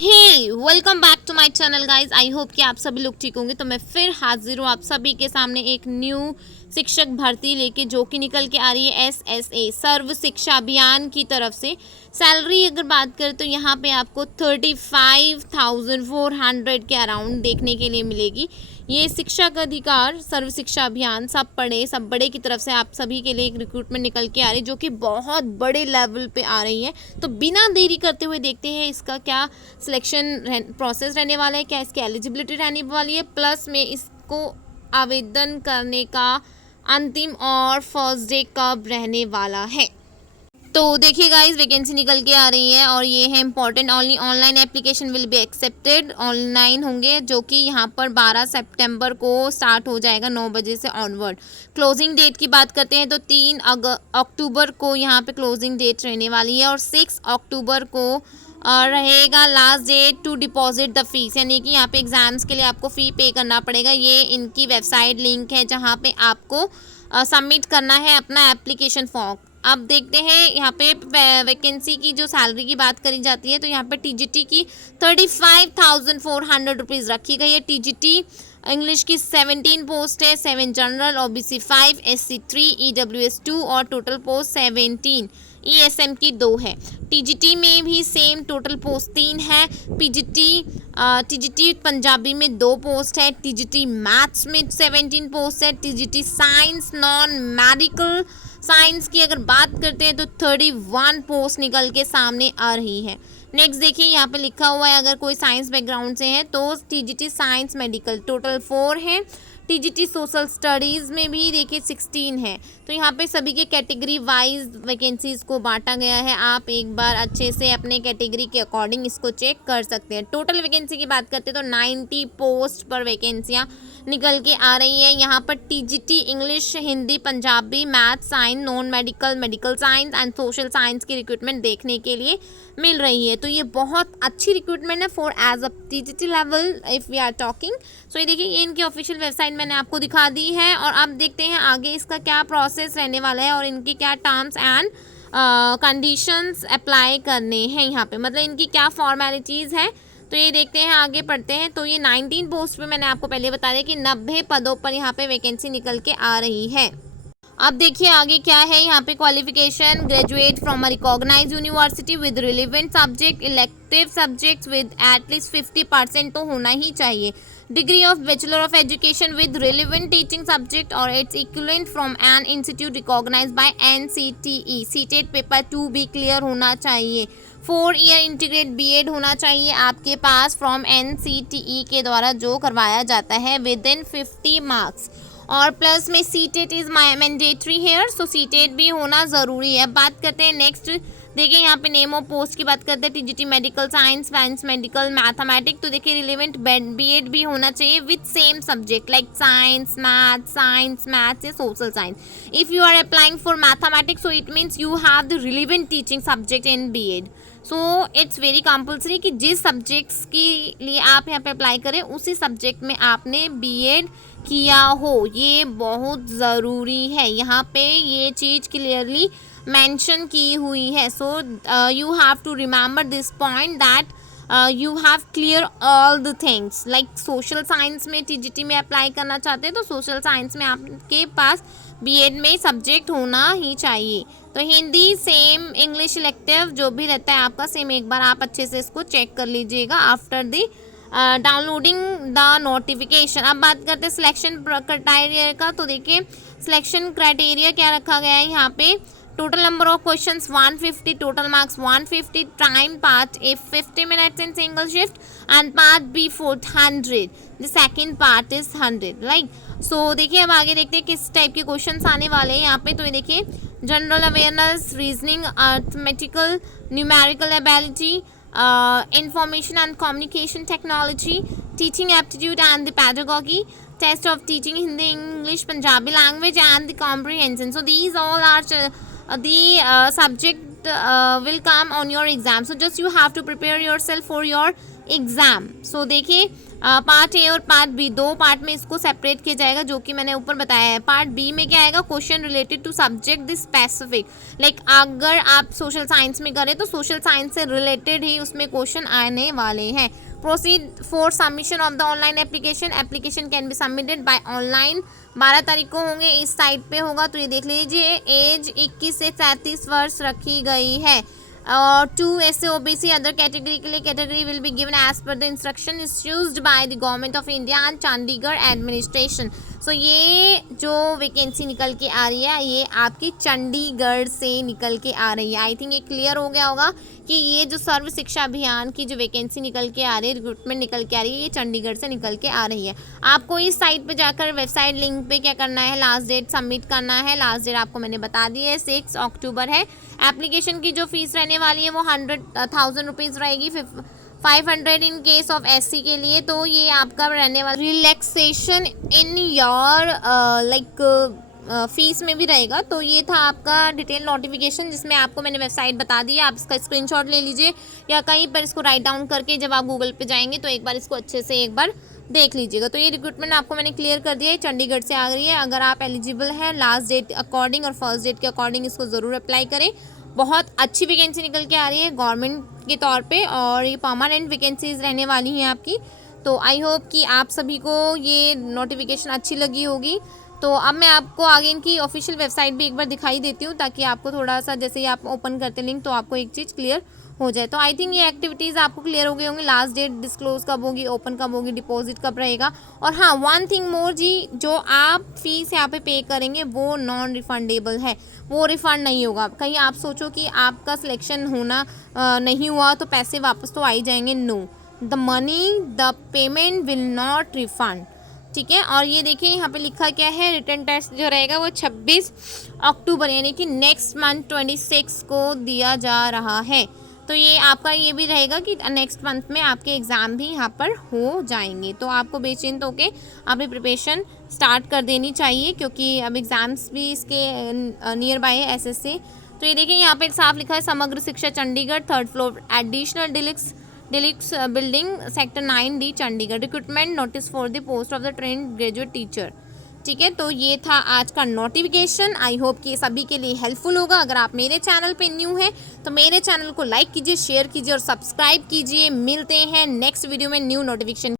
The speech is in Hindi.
Hey welcome back to my channel guys. I hope कि आप सभी लोग ठीक होंगे। तो मैं फिर हाजिर हूँ आप सभी के सामने एक न्यू शिक्षक भर्ती लेके, जो कि निकल के आ रही है SSA सर्व शिक्षा अभियान की तरफ से। सैलरी अगर बात करें तो यहाँ पे आपको 35,400 के अराउंड देखने के लिए मिलेगी। ये शिक्षा का अधिकार सर्व शिक्षा अभियान सब पढ़े सब बड़े की तरफ से आप सभी के लिए एक रिक्रूटमेंट निकल के आ रही है, जो कि बहुत बड़े लेवल पे आ रही है। तो बिना देरी करते हुए देखते हैं इसका क्या सिलेक्शन प्रोसेस रहने वाला है, क्या इसकी एलिजिबिलिटी रहने वाली है, प्लस में इसको आवेदन करने का अंतिम और फर्स्ट डे कब रहने वाला है। तो देखिए गाइस, वैकेंसी निकल के आ रही है और ये है important. Only online application will be accepted, online होंगे, जो कि यहाँ पर 12 सितंबर को स्टार्ट हो जाएगा 9 बजे से ऑनवर्ड। क्लोजिंग डेट की बात करते हैं तो 3 अक्टूबर को यहाँ पे क्लोजिंग डेट रहने वाली है और 6 अक्टूबर को रहेगा last date to deposit the fees, यानी कि यहाँ पे एग्जाम्स के लिए आपको फ़ी पे करना पड़ेगा। ये इनकी वेबसाइट लिंक है जहाँ पे आपको सबमिट करना है अपना एप्लीकेशन फॉर्म। अब देखते हैं यहाँ पे वैकेंसी की जो सैलरी की बात करी जाती है तो यहाँ पे TGT की 35,400 रुपीज़ रखी गई है। TGT इंग्लिश की 17 पोस्ट है, 7 जनरल, OBC 5, SC 3, EWS 2 और टोटल पोस्ट 17। ESM की 2 है। TGT में भी सेम टोटल पोस्ट 3 है। TGT पंजाबी में 2 पोस्ट है। TGT मैथ्स में 17 पोस्ट है। TGT science non medical science की अगर बात करते हैं तो 31 पोस्ट निकल के सामने आ रही है। नेक्स्ट देखिए, यहाँ पे लिखा हुआ है अगर कोई साइंस बैकग्राउंड से है तो TGT साइंस मेडिकल टोटल 4 है। TGT सोशल स्टडीज़ में भी देखिए 16 है। तो यहाँ पे सभी के कैटेगरी वाइज वैकेंसीज़ को बांटा गया है। आप एक बार अच्छे से अपने कैटेगरी के अकॉर्डिंग इसको चेक कर सकते हैं। टोटल वैकेंसी की बात करते हैं तो 90 पोस्ट पर वैकेंसियाँ निकल के आ रही है। यहाँ पर TGT English, Hindi, Punjabi, math, science, non medical, medical science and social science की रिक्रूटमेंट देखने के लिए मिल रही है। तो ये बहुत अच्छी रिक्रूटमेंट है for as a TGT level if we are talking. So ये देखिए, ये इनकी ऑफिशियल वेबसाइट मैंने आपको दिखा दी है और अब देखते हैं आगे इसका क्या प्रोसेस रहने वाला है और इनके क्या टर्म्स एंड कंडीशंस अप्लाई करने हैं यहाँ पे, मतलब इनकी क्या फॉर्मेलिटीज़ है। तो ये देखते हैं, आगे पढ़ते हैं। तो ये 19 पोस्ट पे मैंने आपको पहले बता दिया कि 90 पदों पर यहाँ पे वैकेंसी निकल के आ रही है। अब देखिए आगे क्या है। यहाँ पे qualification graduate from a recognized university with relevant subject, elective subjects with at least 50% तो होना ही चाहिए। Degree of bachelor of education with relevant teaching subject और its equivalent from an institute recognized by NCTE। CTET paper 2 भी क्लियर होना चाहिए। 4 ईयर इंटीग्रेट BEd होना चाहिए आपके पास फ्रॉम NCTE के द्वारा जो करवाया जाता है विद इन 50 मार्क्स। और प्लस में CTET is mandatory here, so CTET भी होना ज़रूरी है। बात करते हैं नेक्स्ट, देखिए यहाँ पे नेम ऑफ पोस्ट की बात करते हैं TGT medical science, science medical, mathematics. तो देखिए रिलेवेंट BEd भी होना चाहिए with same subject like science maths या social science. If you are applying for mathematics so it means you have the relevant teaching subject in BEd। So it's very compulsory कि जिस सब्जेक्ट्स के लिए आप यहाँ पे अप्लाई करें उसी सब्जेक्ट में आपने BEd किया हो, ये बहुत ज़रूरी है। यहाँ पे ये चीज़ क्लियरली मेंशन की हुई है। So you have to remember this point that you have clear all the things. Like social science में TGT में अप्लाई करना चाहते हैं तो सोशल साइंस में आपके पास BEd में सब्जेक्ट होना ही चाहिए। तो हिंदी सेम, इंग्लिश इलेक्टिव जो भी रहता है आपका सेम, एक बार आप अच्छे से इसको चेक कर लीजिएगा after the downloading the notification. अब बात करते हैं सिलेक्शन क्राइटेरिया का। तो देखिए सिलेक्शन क्राइटेरिया क्या रखा गया है यहाँ पे। Total number of questions 150, total marks 150, time part A 50 minutes in single shift and part B 400, the second part is 100 right. So देखिए अब आगे देखते हैं किस टाइप के क्वेश्चंस आने वाले हैं यहाँ पे। तो ये देखिए general awareness, reasoning, arithmetical, numerical ability, information and communication technology, teaching aptitude and the pedagogy, test of teaching Hindi, English, Punjabi language and the comprehension. So these all are the subject will come on your exam. So just you have to prepare yourself for your exam. So देखिए पार्ट ए और पार्ट बी दो पार्ट में इसको सेपरेट किया जाएगा, जो कि मैंने ऊपर बताया है. पार्ट बी में क्या आएगा, question related to subject this specific. Like अगर आप सोशल साइंस में करें तो सोशल साइंस से रिलेटेड ही उसमें क्वेश्चन आने वाले हैं. Proceed for submission of the online application. Application can be submitted by online. 12 तारीख को होंगे, इस साइट पे होगा. तो ये देख लीजिए, एज 21 से 33 वर्ष रखी गई है. और 2 SC OBC अदर कैटेगरी के लिए category will be given as per the instruction issues by the government of India and Chandigarh administration. So ये जो वैकेंसी निकल के आ रही है ये आपकी चंडीगढ़ से निकल के आ रही है. आई थिंक ये क्लियर हो गया होगा कि ये जो सर्व शिक्षा अभियान की जो वैकेंसी निकल के आ रही है, रिक्रूटमेंट निकल के आ रही है, ये चंडीगढ़ से निकल के आ रही है. आपको इस साइट पे जाकर वेबसाइट लिंक पे क्या करना है, लास्ट डेट सबमिट करना है. लास्ट डेट आपको मैंने बता दी है, 6 अक्टूबर है. एप्लीकेशन की जो फीस रहने वाली है वो 100,000 रुपीज़ रहेगी. 500 इन केस ऑफ SC के लिए. तो ये आपका रहने वाला रिलैक्सेशन इन योर फीस में भी रहेगा. तो ये था आपका डिटेल नोटिफिकेशन, जिसमें आपको मैंने वेबसाइट बता दी है. आप इसका स्क्रीनशॉट ले लीजिए या कहीं पर इसको राइट डाउन करके जब आप गूगल पे जाएंगे तो एक बार इसको अच्छे से एक बार देख लीजिएगा. तो ये रिक्रूटमेंट आपको मैंने क्लियर कर दिया है, चंडीगढ़ से आ रही है. अगर आप एलिजिबल हैं लास्ट डेट अकॉर्डिंग और फर्स्ट डेट के अकॉर्डिंग इसको ज़रूर अप्लाई करें. बहुत अच्छी वैकेंसी निकल के आ रही है गवर्नमेंट के तौर पे, और ये परमानेंट वैकेंसीज रहने वाली हैं आपकी. तो आई होप कि आप सभी को ये नोटिफिकेशन अच्छी लगी होगी. तो अब मैं आपको आगे इनकी ऑफिशियल वेबसाइट भी एक बार दिखाई देती हूँ, ताकि आपको थोड़ा सा जैसे ही आप ओपन करते लिंक तो आपको एक चीज़ क्लियर हो जाए. तो आई थिंक ये एक्टिविटीज़ आपको क्लियर हो गई होंगी. लास्ट डेट डिस्क्लोज कब होगी, ओपन कब होगी, डिपॉजिट कब रहेगा. और हाँ, वन थिंग मोर जी, जो आप फीस यहाँ पे करेंगे वो नॉन रिफंडेबल है, वो रिफ़ंड नहीं होगा. कहीं आप सोचो कि आपका सिलेक्शन होना नहीं हुआ तो पैसे वापस तो आ ही जाएंगे. No, the money the payment will not refund. ठीक है. और ये देखिए यहाँ पे लिखा क्या है, रिटर्न टेस्ट जो रहेगा वो 26 अक्टूबर यानी कि नेक्स्ट मंथ 26 को दिया जा रहा है. तो ये आपका ये भी रहेगा कि नेक्स्ट मंथ में आपके एग्ज़ाम भी यहाँ पर हो जाएंगे. तो आपको बेचिंत होके अपनी प्रिपरेशन स्टार्ट कर देनी चाहिए, क्योंकि अब एग्ज़ाम्स भी इसके नियर बाय है SSC. तो ये देखिए यहाँ पे साफ लिखा है, समग्र शिक्षा Chandigarh, 3rd floor, additional deluxe building, sector 9D Chandigarh. Recruitment notice for the post of the trained graduate teacher. ठीक है. तो ये था आज का नोटिफिकेशन. आई होप कि सभी के लिए हेल्पफुल होगा. अगर आप मेरे चैनल पे न्यू हैं तो मेरे चैनल को लाइक कीजिए, शेयर कीजिए और सब्सक्राइब कीजिए. मिलते हैं नेक्स्ट वीडियो में न्यू नोटिफिकेशन